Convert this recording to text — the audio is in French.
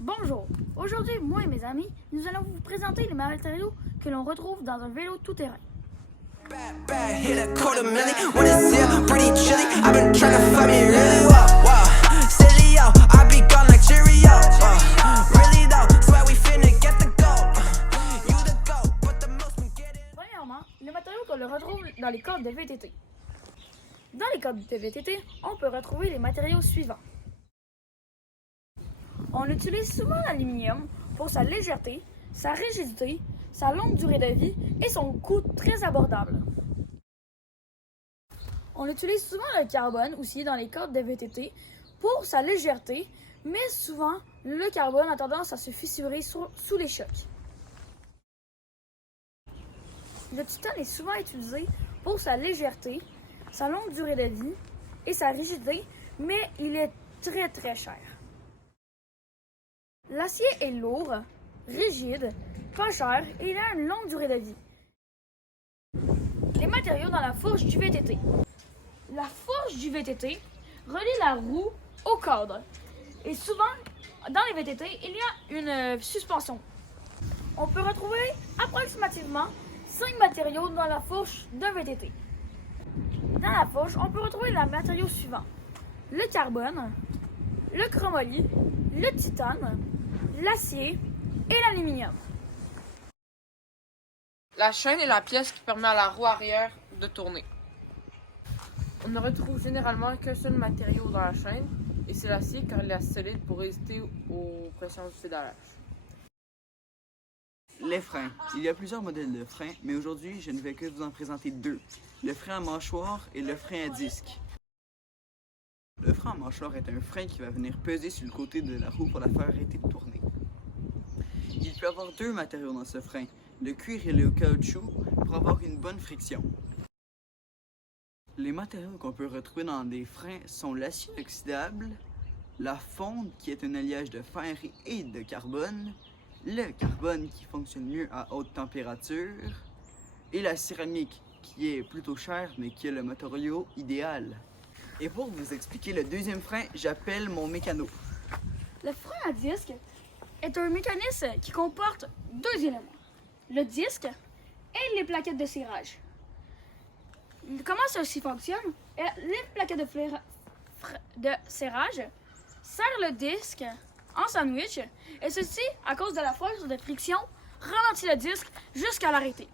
Bonjour, aujourd'hui moi et mes amis, nous allons vous présenter les matériaux que l'on retrouve dans un vélo tout-terrain. Premièrement, les matériaux que l'on retrouve dans les cordes de VTT. Dans les cordes de VTT, on peut retrouver les matériaux suivants. On utilise souvent l'aluminium pour sa légèreté, sa rigidité, sa longue durée de vie et son coût très abordable. On utilise souvent le carbone aussi dans les cordes de VTT pour sa légèreté, mais souvent le carbone a tendance à se fissurer sous les chocs. Le titane est souvent utilisé pour sa légèreté, sa longue durée de vie et sa rigidité, mais il est très cher. L'acier est lourd, rigide, pas cher et il a une longue durée de vie. Les matériaux dans la fourche du VTT. La fourche du VTT relie la roue au cadre. Et souvent, dans les VTT, il y a une suspension. On peut retrouver approximativement 5 matériaux dans la fourche d'un VTT. Dans la fourche, on peut retrouver les matériaux suivants. Le carbone, le chromoly, le titane, l'acier et l'aluminium. La chaîne est la pièce qui permet à la roue arrière de tourner. On ne retrouve généralement qu'un seul matériau dans la chaîne, et c'est l'acier car il est solide pour résister aux pressions du pédalage. Les freins. Il y a plusieurs modèles de freins, mais aujourd'hui, je ne vais que vous en présenter deux. Le frein à mâchoire et le frein à disque. Le frein à mâchoire est un frein qui va venir peser sur le côté de la roue pour la faire arrêter de tourner. Il peut y avoir deux matériaux dans ce frein, le cuir et le caoutchouc, pour avoir une bonne friction. Les matériaux qu'on peut retrouver dans des freins sont l'acier inoxydable, la fonte qui est un alliage de fer et de carbone, le carbone qui fonctionne mieux à haute température et la céramique qui est plutôt chère mais qui est le matériau idéal. Et pour vous expliquer le deuxième frein, j'appelle mon mécano. Le frein à disque est un mécanisme qui comporte deux éléments, le disque et les plaquettes de serrage. Comment ceci fonctionne? Les plaquettes de serrage serrent le disque en sandwich et ceci, à cause de la force de friction, ralentit le disque jusqu'à l'arrêter.